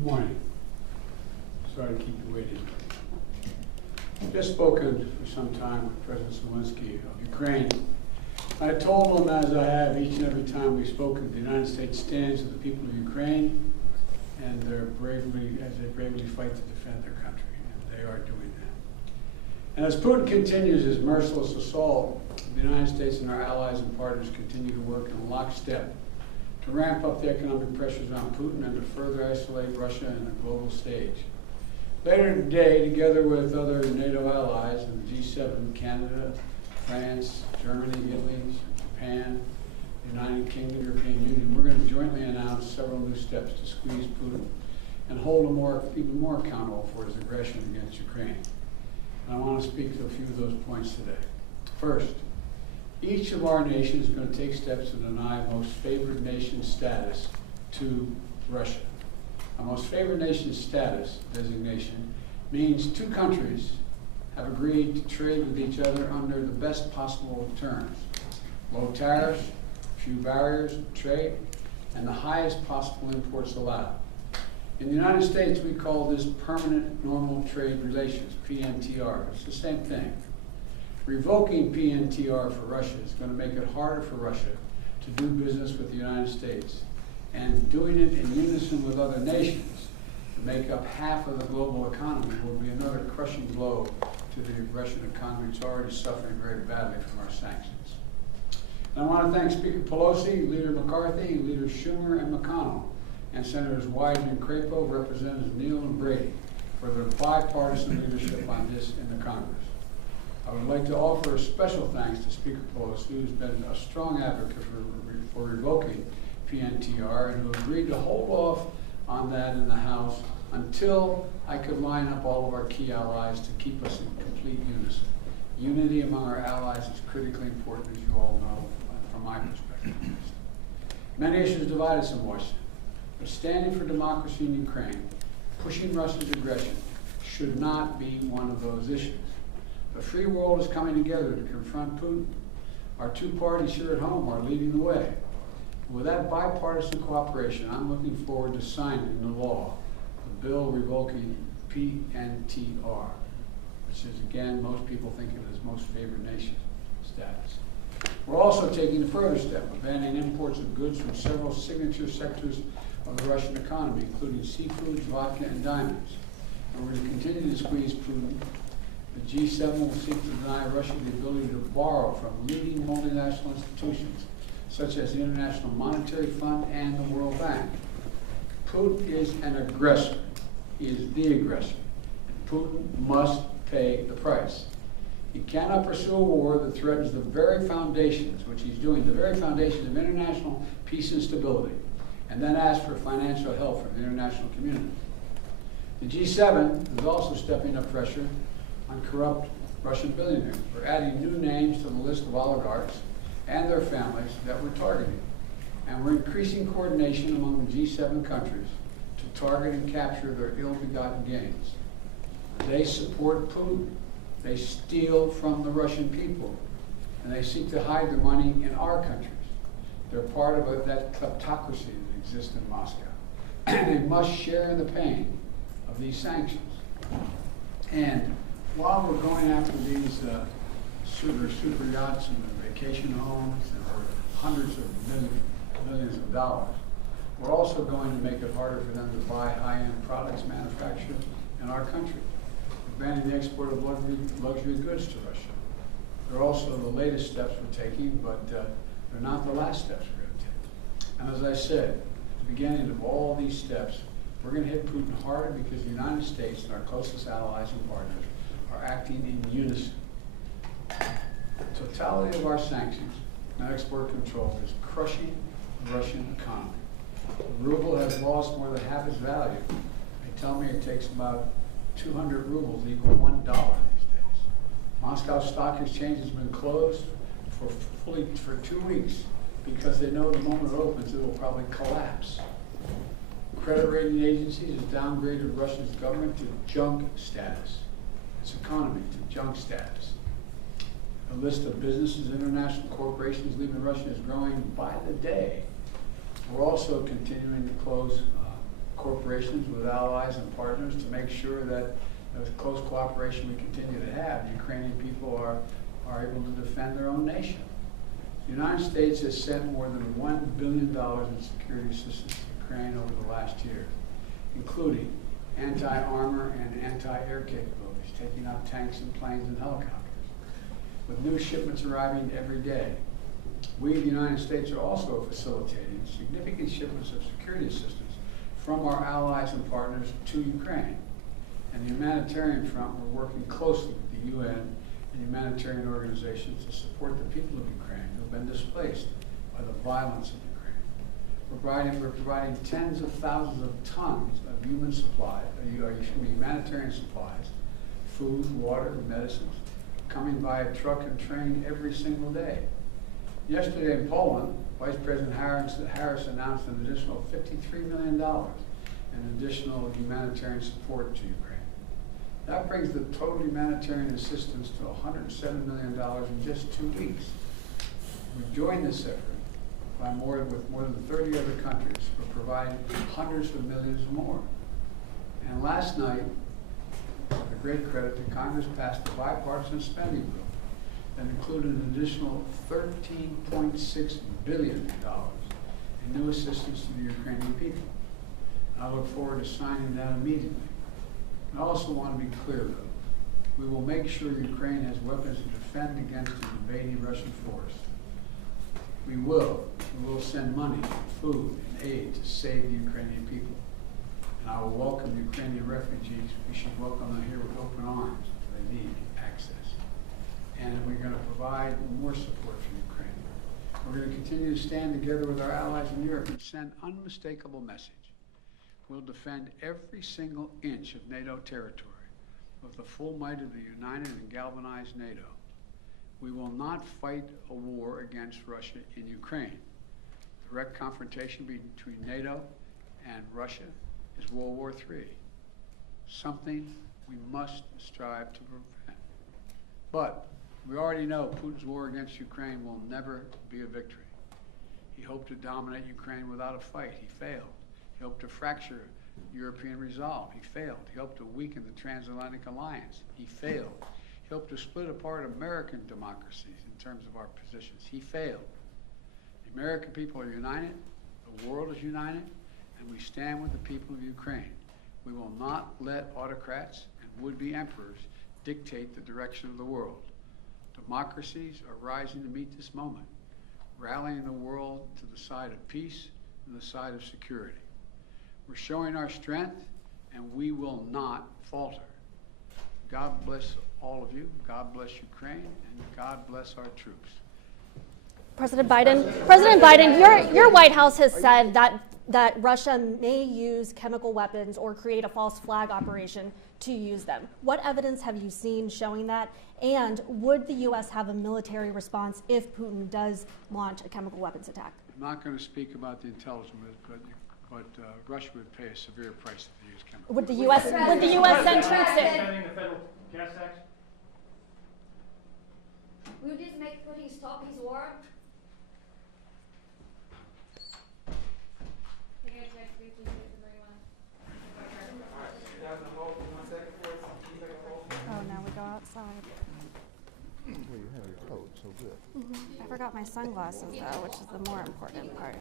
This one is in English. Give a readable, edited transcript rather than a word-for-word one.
Good morning. Sorry to keep you waiting. I've just spoken for some time with President Zelensky of Ukraine. I told him, as I have each and every time we've spoken, the United States stands with the people of Ukraine and they bravely fight to defend their country, and they are doing that. And as Putin continues his merciless assault, the United States and our allies and partners continue to work in lockstep to ramp up the economic pressures on Putin and to further isolate Russia in the global stage. Later today, together with other NATO allies and the G7, Canada, France, Germany, Italy, Japan, the United Kingdom, European Union, we're going to jointly announce several new steps to squeeze Putin and hold him even more accountable for his aggression against Ukraine. And I want to speak to a few of those points today. First, each of our nations is going to take steps to deny most favored nation status to Russia. A most favored nation status designation means two countries have agreed to trade with each other under the best possible terms. Low tariffs, few barriers to trade, and the highest possible imports allowed. In the United States, we call this permanent normal trade relations, PNTR. It's the same thing. Revoking PNTR for Russia is going to make it harder for Russia to do business with the United States, and doing it in unison with other nations to make up half of the global economy will be another crushing blow to the Russian economy. It's already suffering very badly from our sanctions. And I want to thank Speaker Pelosi, Leader McCarthy, Leaders Schumer and McConnell, and Senators Wyden and Crapo, Representatives Neal and Brady for their bipartisan leadership on this in the Congress. I would like to offer a special thanks to Speaker Pelosi, who's been a strong advocate for revoking PNTR and who agreed to hold off on that in the House until I could line up all of our key allies to keep us in complete unison. Unity among our allies is critically important, as you all know, from my perspective. Many issues divide us in Washington, but standing for democracy in Ukraine, pushing Russia's aggression, should not be one of those issues. The free world is coming together to confront Putin. Our two parties here at home are leading the way. With that bipartisan cooperation, I'm looking forward to signing into law the bill revoking PNTR, which is, again, most people think of it as most favored nation status. We're also taking a further step of banning imports of goods from several signature sectors of the Russian economy, including seafood, vodka, and diamonds. And we're going to continue to squeeze Putin. The G7 will seek to deny Russia the ability to borrow from leading multinational institutions, such as the International Monetary Fund and the World Bank. Putin is an aggressor. He is the aggressor. And Putin must pay the price. He cannot pursue a war that threatens the very foundations, which he's doing, the very foundations of international peace and stability, and then ask for financial help from the international community. The G7 is also stepping up pressure on corrupt Russian billionaires. We're adding new names to the list of oligarchs and their families that we're targeting. And we're increasing coordination among the G7 countries to target and capture their ill-begotten gains. They support Putin. They steal from the Russian people. And they seek to hide their money in our countries. They're part of that kleptocracy that exists in Moscow. They must share in the pain of these sanctions. And while we're going after these super yachts and vacation homes and for hundreds of millions of dollars, we're also going to make it harder for them to buy high-end products manufactured in our country. We're banning the export of luxury goods to Russia. They're also the latest steps we're taking, but they're not the last steps we're going to take. And as I said, at the beginning of all these steps, we're going to hit Putin harder because the United States and our closest allies and partners are acting in unison. The totality of our sanctions and export control is crushing the Russian economy. The ruble has lost more than half its value. They tell me it takes about 200 rubles equal $1 these days. Moscow Stock Exchange has been closed for 2 weeks because they know the moment it opens it will probably collapse. Credit rating agencies have downgraded Russia's government to junk status. Its economy to junk status. The list of businesses, international corporations leaving Russia is growing by the day. We're also continuing to close corporations, with allies and partners to make sure that the close cooperation we continue to have, the Ukrainian people are able to defend their own nation. The United States has sent more than $1 billion in security assistance to Ukraine over the last year, including anti-armor and anti-air capabilities, taking out tanks and planes and helicopters, with new shipments arriving every day. We, the United States, are also facilitating significant shipments of security assistance from our allies and partners to Ukraine. And the humanitarian front, we're working closely with the UN and humanitarian organizations to support the people of Ukraine who have been displaced by the violence of Ukraine. We're providing tens of thousands of tons of humanitarian supplies, food, water, and medicines, coming via truck and train every single day. Yesterday in Poland, Vice President Harris announced an additional $53 million in additional humanitarian support to Ukraine. That brings the total humanitarian assistance to $107 million in just 2 weeks. We've joined this effort with more than 30 other countries. We're providing hundreds of millions more. And last night, with a great credit to Congress, passed a bipartisan spending bill that included an additional $13.6 billion in new assistance to the Ukrainian people. I look forward to signing that immediately. I also want to be clear, though. We will make sure Ukraine has weapons to defend against an invading Russian force. We will send money, food, and aid to save the Ukrainian people. And I will welcome Ukrainian refugees. We should welcome them here with open arms if they need access. And we're going to provide more support for Ukraine. We're going to continue to stand together with our allies in Europe and send unmistakable message. We'll defend every single inch of NATO territory with the full might of the united and galvanized NATO. We will not fight a war against Russia in Ukraine. Direct confrontation between NATO and Russia is World War III, something we must strive to prevent. But we already know Putin's war against Ukraine will never be a victory. He hoped to dominate Ukraine without a fight. He failed. He hoped to fracture European resolve. He failed. He hoped to weaken the transatlantic alliance. He failed. He hoped to split apart American democracies in terms of our positions. He failed. The American people are united. The world is united. And we stand with the people of Ukraine. We will not let autocrats and would-be emperors dictate the direction of the world. Democracies are rising to meet this moment, rallying the world to the side of peace and the side of security. We're showing our strength, and we will not falter. God bless all of you. God bless Ukraine, and God bless our troops. President Biden, your White House has said that Russia may use chemical weapons or create a false flag operation to use them. What evidence have you seen showing that? And would the U.S. have a military response if Putin does launch a chemical weapons attack? I'm not going to speak about the intelligence, but Russia would pay a severe price if they use chemical weapons. Would the U.S. send troops in? Extending the federal gas tax? Will this make Putin stop his war? Oh, now we go outside. Well, you have your coat, so good. I forgot my sunglasses, though, which is the more important part.